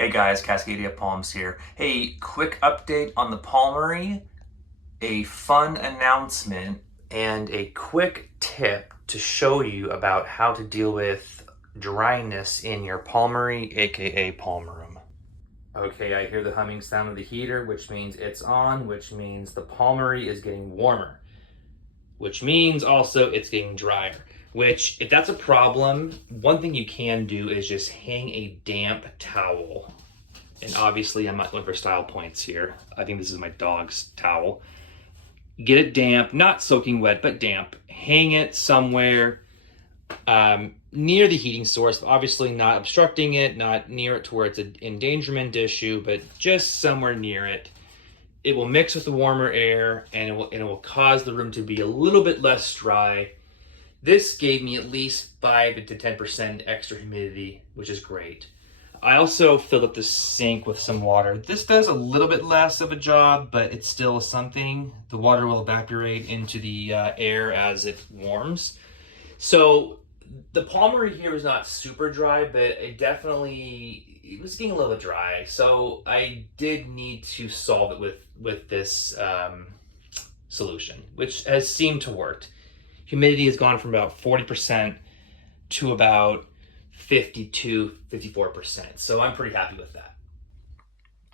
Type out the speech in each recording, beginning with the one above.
Hey guys, Cascadia Palms here. Hey, quick update on the Palmery, a fun announcement, and a quick tip to show you about how to deal with dryness in your Palmery, aka Palmerum. Okay, I hear the humming sound of the heater, which means it's on, which means the Palmery is getting warmer, which means also it's getting drier. Which, if that's a problem, one thing you can do is just hang a damp towel. And obviously I'm not looking for style points here. I think this is my dog's towel. Get it damp, not soaking wet, but damp. Hang it somewhere near the heating source, obviously not obstructing it, not near it to where it's an endangerment issue, but just somewhere near it. It will mix with the warmer air and it will cause the room to be a little bit less dry. This gave me at least 5 to 10% extra humidity, which is great. I also filled up the sink with some water. This does a little bit less of a job, but it's still something. The water will evaporate into the air as it warms. So the Palmery here was not super dry, but it was getting a little bit dry. So I did need to solve it with this solution, which has seemed to work. Humidity has gone from about 40% to about 54%. So I'm pretty happy with that.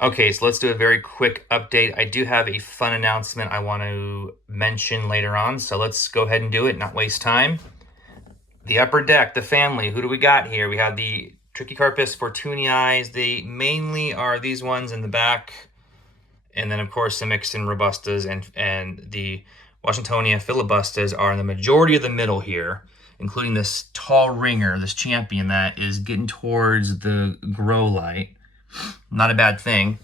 Okay, so let's do a very quick update. I do have a fun announcement I want to mention later on, so let's go ahead and do it, not waste time. The upper deck, the family, who do we got here? We have the Trichycarpus fortunii. They mainly are these ones in the back, and then of course the mixed in robustas and the Washingtonia filibustas are in the majority of the middle here, including this tall ringer, this champion that is getting towards the grow light. Not a bad thing.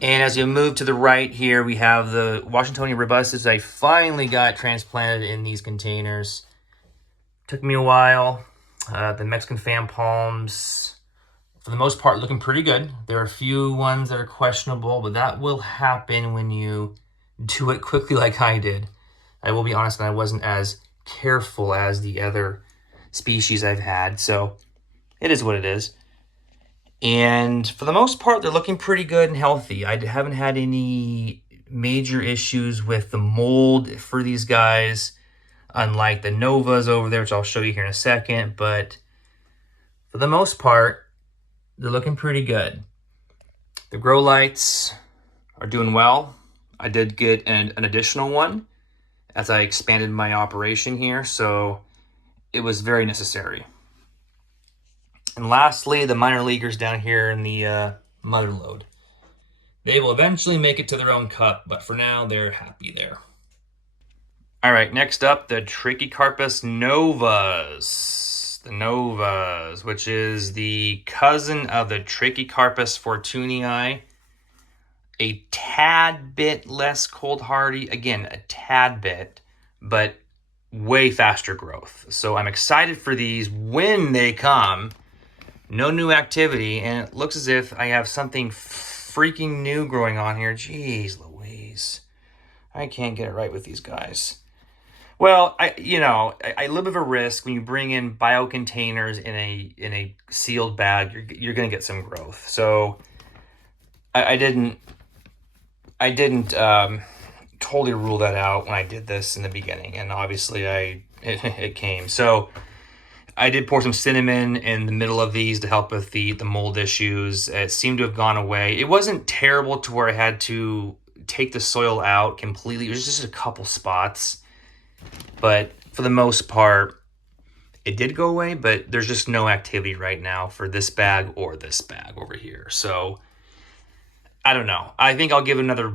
And as you move to the right here, we have the Washingtonia robustas I finally got transplanted in these containers. Took me a while. The Mexican fan palms, for the most part, looking pretty good. There are a few ones that are questionable, but that will happen when you do it quickly like I did. I will be honest, and I wasn't as careful as the other species I've had, so it is what it is. And for the most part, they're looking pretty good and healthy. I haven't had any major issues with the mold for these guys, unlike the Novas over there, which I'll show you here in a second. But for the most part, they're looking pretty good. The grow lights are doing well. I did get an additional one as I expanded my operation here, so it was very necessary. And lastly, the minor leaguers down here in the mother load. They will eventually make it to their own cup, but for now, they're happy there. All right, next up, the Trichycarpus novas. The novas, which is the cousin of the Trichycarpus fortunii. A tad bit less cold hardy, again, a tad bit, but way faster growth. So I'm excited for these when they come. No new activity, and it looks as if I have something freaking new growing on here. Jeez Louise. I can't get it right with these guys. Well, I a little bit of a risk when you bring in bio containers in a sealed bag. You're going to get some growth. So I didn't totally rule that out when I did this in the beginning, and obviously it came. So I did pour some cinnamon in the middle of these to help with the mold issues. It seemed to have gone away. It wasn't terrible to where I had to take the soil out completely. It was just a couple spots, but for the most part, it did go away, but there's just no activity right now for this bag or this bag over here. So I don't know. I think I'll give it another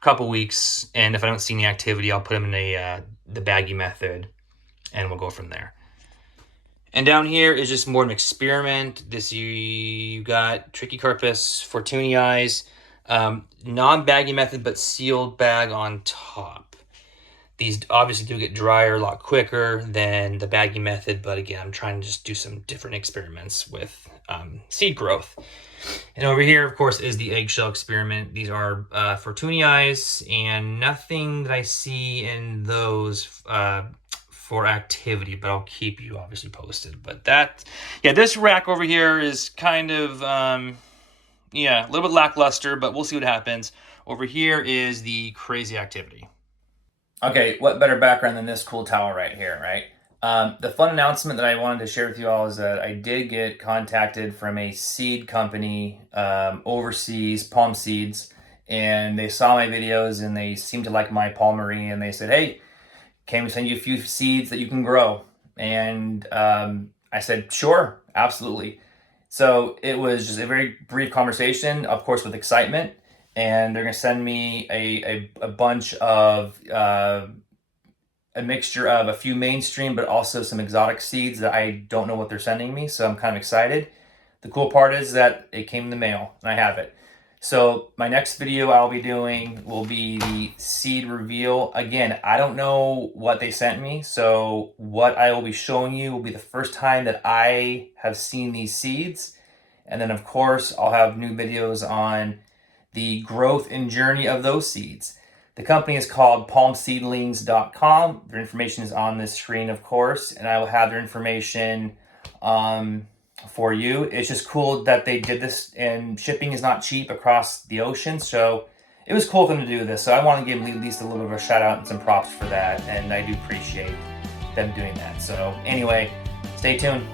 couple weeks, and if I don't see any activity, I'll put them in the baggy method, and we'll go from there. And down here is just more of an experiment. This you got Trichycarpus fortunii, non-baggy method, but sealed bag on top. These obviously do get drier a lot quicker than the baggy method, but again, I'm trying to just do some different experiments with seed growth. And over here, of course, is the eggshell experiment. These are fortunii, and nothing that I see in those for activity, but I'll keep you obviously posted. But that, yeah, this rack over here is kind of, yeah, a little bit lackluster, but we'll see what happens. Over here is the crazy activity. Okay, what better background than this cool towel right here, right? The fun announcement that I wanted to share with you all is that I did get contacted from a seed company overseas, Palm Seeds, and they saw my videos and they seemed to like my Palmery, and they said, hey, can we send you a few seeds that you can grow? And I said, sure, absolutely. So it was just a very brief conversation, of course, with excitement. And they're going to send me a bunch of a mixture of a few mainstream, but also some exotic seeds that I don't know what they're sending me. So I'm kind of excited. The cool part is that it came in the mail and I have it. So my next video I'll be doing will be the seed reveal. Again, I don't know what they sent me. So what I will be showing you will be the first time that I have seen these seeds. And then of course, I'll have new videos on the growth and journey of those seeds. The company is called palmseedlings.com. Their information is on this screen, of course, and I will have their information for you. It's just cool that they did this, and shipping is not cheap across the ocean, so it was cool for them to do this. So I want to give them at least a little bit of a shout out and some props for that, and I do appreciate them doing that. So anyway, stay tuned.